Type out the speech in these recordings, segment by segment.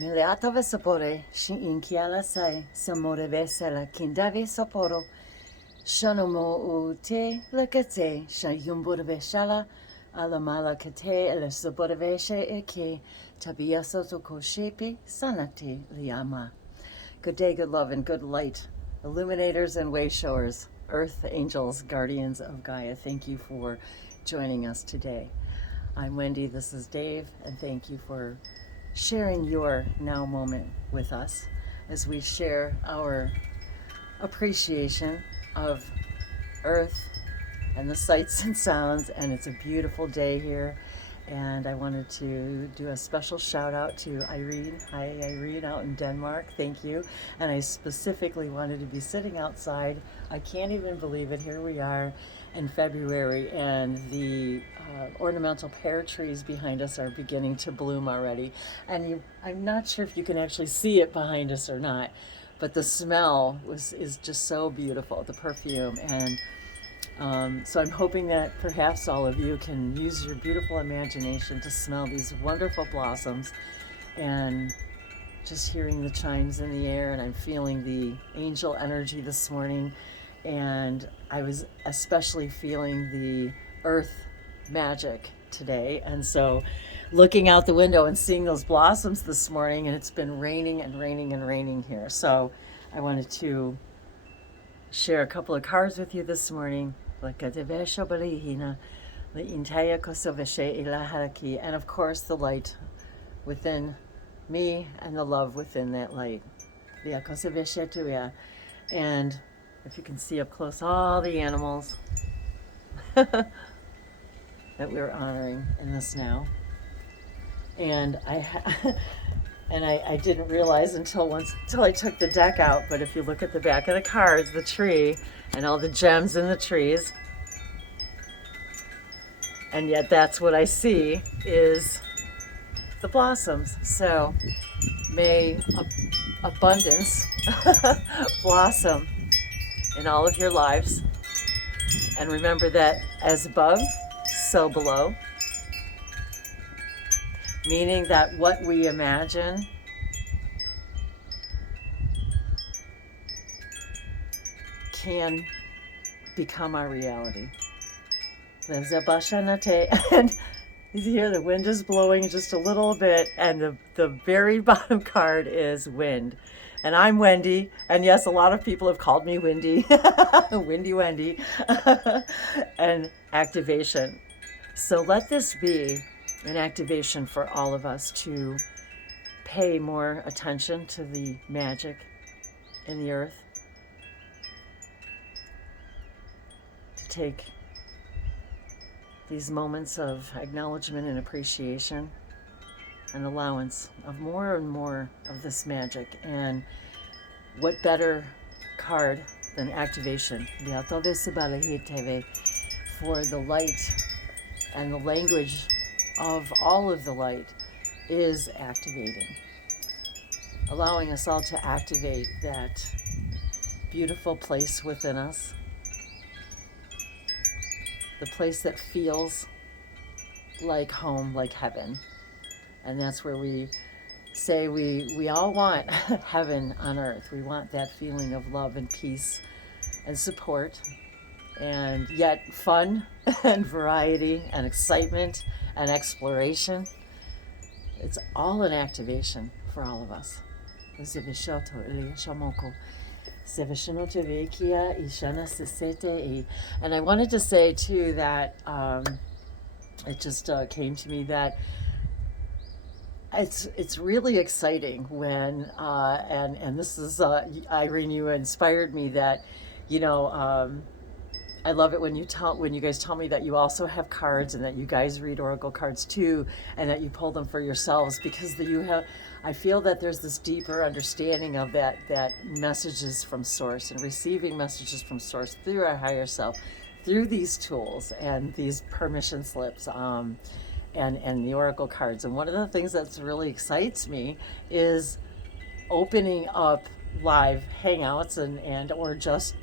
Miliatove sapore, shi inkiala sai, samore vesela, kindave saporo, shanomo u te lekate, shayumbura veshala, alamala kate, ele sapore veshe eke, tabiaso to koshepe, sanate liama. Good day, good love, and good light, illuminators and way showers, earth angels, guardians of Gaia. Thank you for joining us today. I'm Wendy, this is Dave, and thank you for sharing your now moment with us as we share our appreciation of Earth and the sights and sounds. And it's a beautiful day here. And I wanted to do a special shout out to Irene. Hi, Irene, out in Denmark. Thank you. And I specifically wanted to be sitting outside. I can't even believe it. Here we are in February, and the ornamental pear trees behind us are beginning to bloom already. And I'm not sure if you can actually see it behind us or not, but the smell is just so beautiful, the perfume. And so I'm hoping that perhaps all of you can use your beautiful imagination to smell these wonderful blossoms, and just hearing the chimes in the air. And I'm feeling the angel energy this morning, and I was especially feeling the earth magic today. And so looking out the window and seeing those blossoms this morning, and it's been raining and raining and raining here. So I wanted to share a couple of cards with you this morning. And of course, the light within me and the love within that light. And if you can see up close, all the animals that we're honoring in this now. And I didn't realize until I took the deck out, but if you look at the back of the cards, the tree and all the gems in the trees, and yet that's what I see is the blossoms. So may abundance blossom in all of your lives. And remember that as above, so below. Meaning that what we imagine can become our reality. And you hear the wind is blowing just a little bit, and the very bottom card is wind. And I'm Wendy, and yes, a lot of people have called me Windy, Windy Wendy, and activation. So let this be an activation for all of us to pay more attention to the magic in the earth, to take these moments of acknowledgement and appreciation and allowance of more and more of this magic. And what better card than activation? For the light and the language of all of the light is activating, allowing us all to activate that beautiful place within us, the place that feels like home, like heaven. And that's where we say we all want heaven on earth. We want that feeling of love and peace and support, and yet fun and variety and excitement and exploration. It's all an activation for all of us. And I wanted to say too that it just came to me that it's really exciting when and this is Irene, you inspired me that I love it when you guys tell me that you also have cards and that you guys read oracle cards too, and that you pull them for yourselves, because I feel that there's this deeper understanding of that messages from source and receiving messages from source through our higher self, through these tools and these permission slips, and the oracle cards. And one of the things that really excites me is opening up live hangouts and or just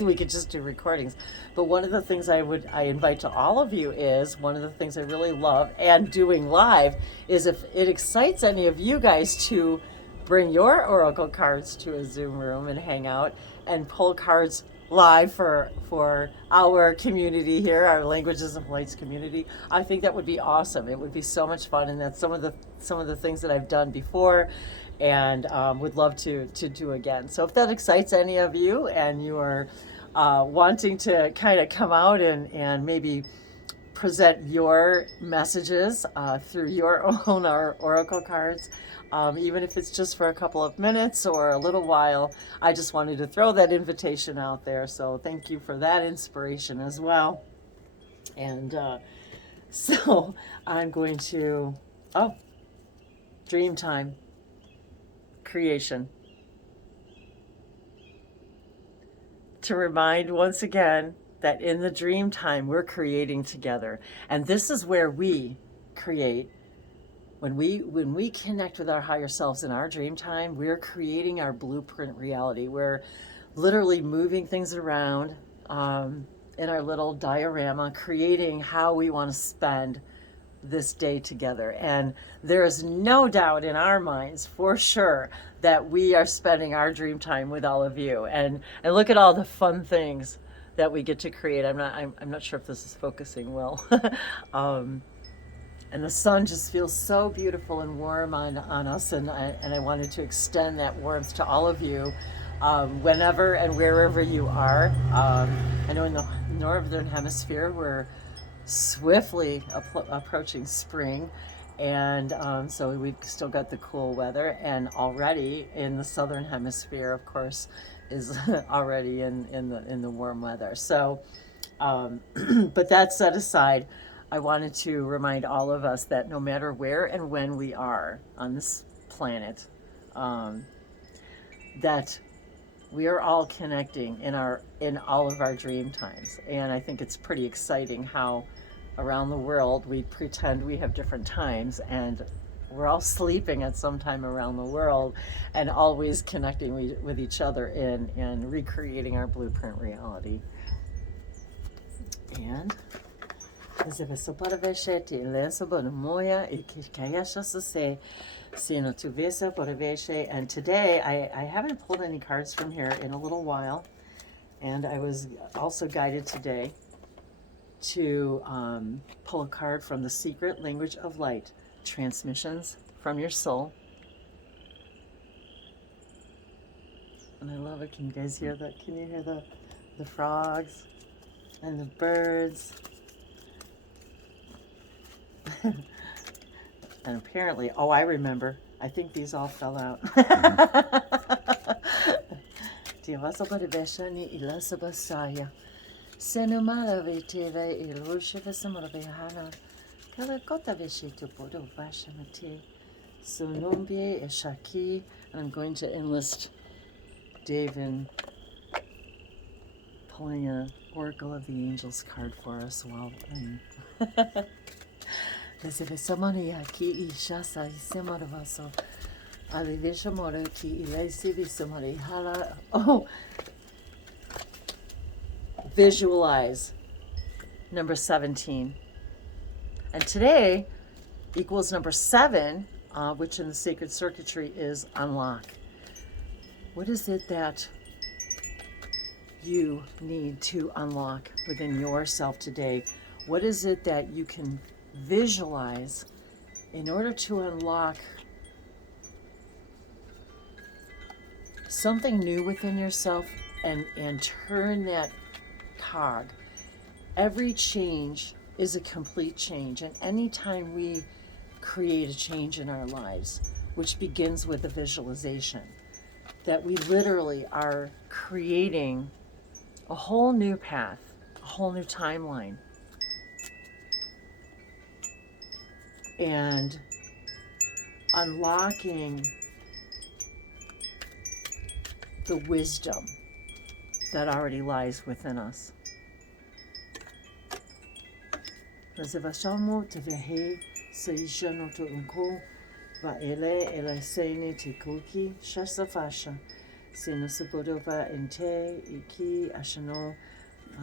We could just do recordings. But one of the things I invite to all of you is one of the things I really love and doing live is if it excites any of you guys to bring your oracle cards to a Zoom room and hang out and pull cards live for our community here, our Languages of Lights community. I think that would be awesome. It would be so much fun, and that's some of the things that I've done before and would love to do again. So if that excites any of you and you are wanting to kind of come out and maybe present your messages through your own oracle cards, even if it's just for a couple of minutes or a little while, I just wanted to throw that invitation out there. So thank you for that inspiration as well. And so I'm going to, oh, dream time. Creation. To remind once again that in the dream time we're creating together. And this is where we create. When we connect with our higher selves in our dream time, we're creating our blueprint reality. We're literally moving things around in our little diorama, creating how we want to spend this day together. And there is no doubt in our minds for sure that we are spending our dream time with all of you. And look at all the fun things that we get to create. I'm not sure if this is focusing well. And the sun just feels so beautiful and warm on us, and I wanted to extend that warmth to all of you whenever and wherever you are. I know in the northern hemisphere we're swiftly approaching spring, and so we've still got the cool weather, and already in the southern hemisphere, of course, is already in the warm weather. So, but that set aside, I wanted to remind all of us that no matter where and when we are on this planet, that we are all connecting in all of our dream times. And I think it's pretty exciting how around the world we pretend we have different times, and we're all sleeping at some time around the world and always connecting with each other and recreating our blueprint reality. And and today I haven't pulled any cards from here in a little while, and I was also guided today to pull a card from the Secret Language of Light, Transmissions from Your Soul. And I love it. Can you guys hear that? Can you hear the frogs and the birds? And apparently, oh, I remember. I think these all fell out. And I'm going to enlist Dave in pulling an Oracle of the Angels card for us while oh, visualize, number 17. And today equals number 7, which in the sacred circuitry is unlock. What is it that you need to unlock within yourself today? What is it that you can visualize in order to unlock something new within yourself and turn that cog? Every change is a complete change, and anytime we create a change in our lives, which begins with a visualization, that we literally are creating a whole new path, a whole new timeline, and unlocking the wisdom that already lies within us. Sino Sabodova Inte Iki Ashano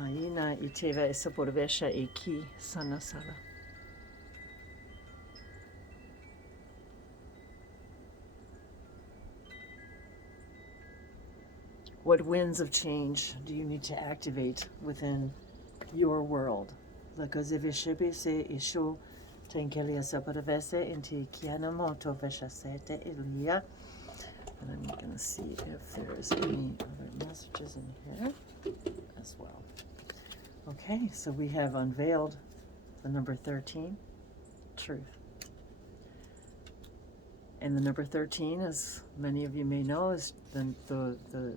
Aina Iteva Sabodovesha Iki Sanasala. What winds of change do you need to activate within your world? Lakozivishibise isho tenkelia sabodovese inti kianamoto veshasete ilia. And I'm going to see if there's any other messages in here as well. Okay, so we have unveiled the number 13, truth. And the number 13, as many of you may know, is the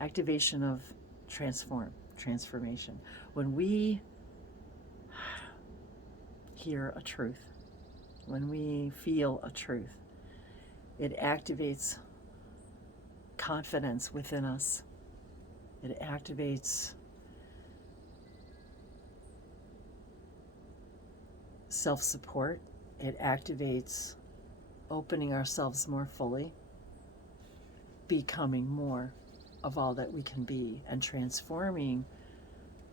activation of transformation. When we hear a truth, when we feel a truth, it activates confidence within us. It activates self-support. It activates opening ourselves more fully, becoming more of all that we can be, and transforming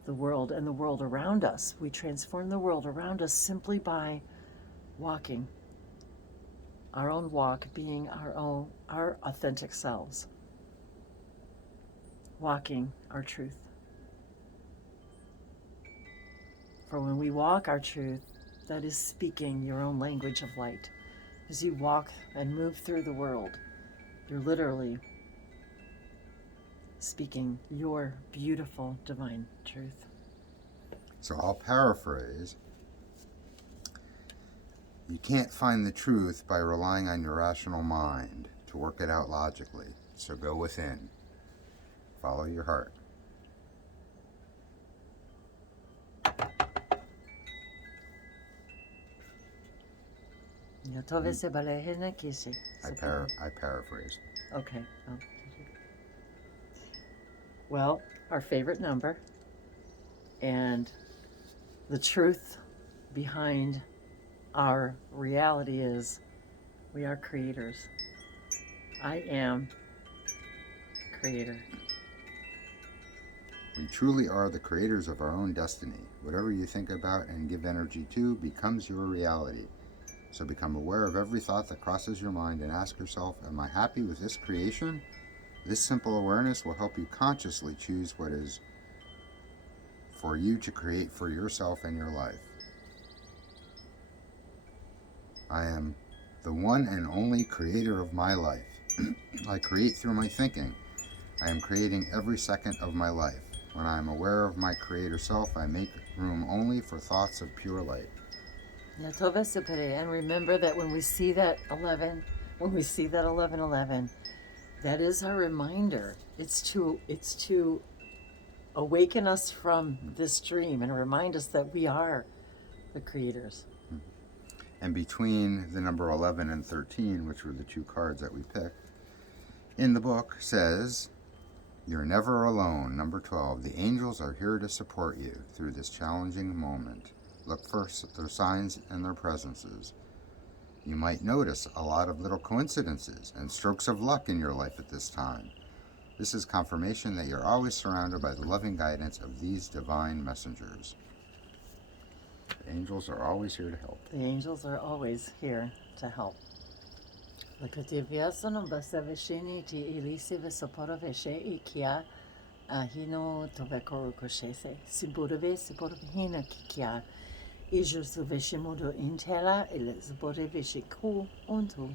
the world and the world around us. We transform the world around us simply by walking our own walk, being our authentic selves, walking our truth. For when we walk our truth, that is speaking your own language of light. As you walk and move through the world, you're literally speaking your beautiful divine truth. So I'll paraphrase. You can't find the truth by relying on your rational mind to work it out logically. So go within. Follow your heart. I paraphrased. Okay. Oh. Well, our favorite number and the truth behind our reality is we are creators. I am creator. We truly are the creators of our own destiny. Whatever you think about and give energy to becomes your reality. So become aware of every thought that crosses your mind and ask yourself, am I happy with this creation? This simple awareness will help you consciously choose what is for you to create for yourself and your life. I am the one and only creator of my life. I create through my thinking. I am creating every second of my life. When I am aware of my creator self, I make room only for thoughts of pure light. And remember that when we see that 11, 11, that is our reminder. It's to awaken us from this dream and remind us that we are the creators. And between the number 11 and 13, which were the two cards that we picked, in the book says, you're never alone. Number 12, the angels are here to support you through this challenging moment. Look for their signs and their presences. You might notice a lot of little coincidences and strokes of luck in your life at this time. This is confirmation that you're always surrounded by the loving guidance of these divine messengers. The angels are always here to help. The angels are always here to help. Ahino tovekoro koshese siborove siborovehina kikia ijus veshimodo intela elizabore veshiku unto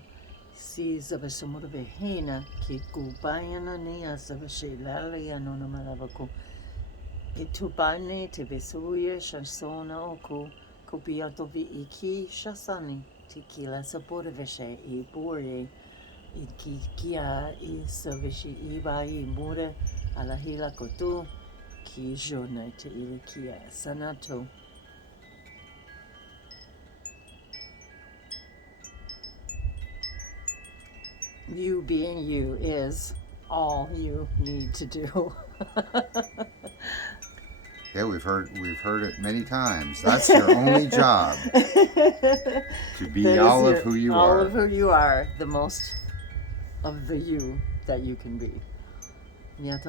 si zavesimorovehina ki kubayana nia zaveshilali anonamalavaku itubane tevesuye shansona oku kopiatovi iki shasani tikila saboroveshe ibore ikikia isaveshi iba imure alahila kotu ki jona te ilikia sanato. You being you is all you need to do. Yeah, we've heard it many times. That's your only job. To be all of who you are. All of who you are, the most of the you that you can be. And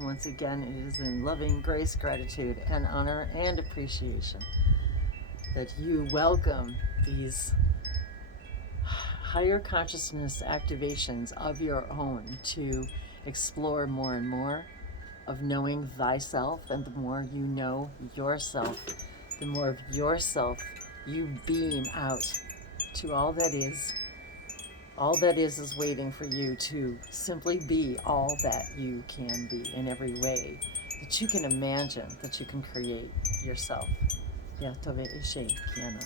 once again, it is in loving grace, gratitude, and honor and appreciation that you welcome these higher consciousness activations of your own to explore more and more of knowing thyself. And the more you know yourself, the more of yourself you beam out to all that is. All that is waiting for you to simply be all that you can be in every way that you can imagine, that you can create yourself. Yatove Ishe Kiana.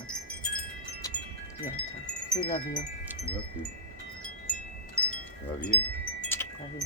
Yata. We love you. I love you. I love you. Love you.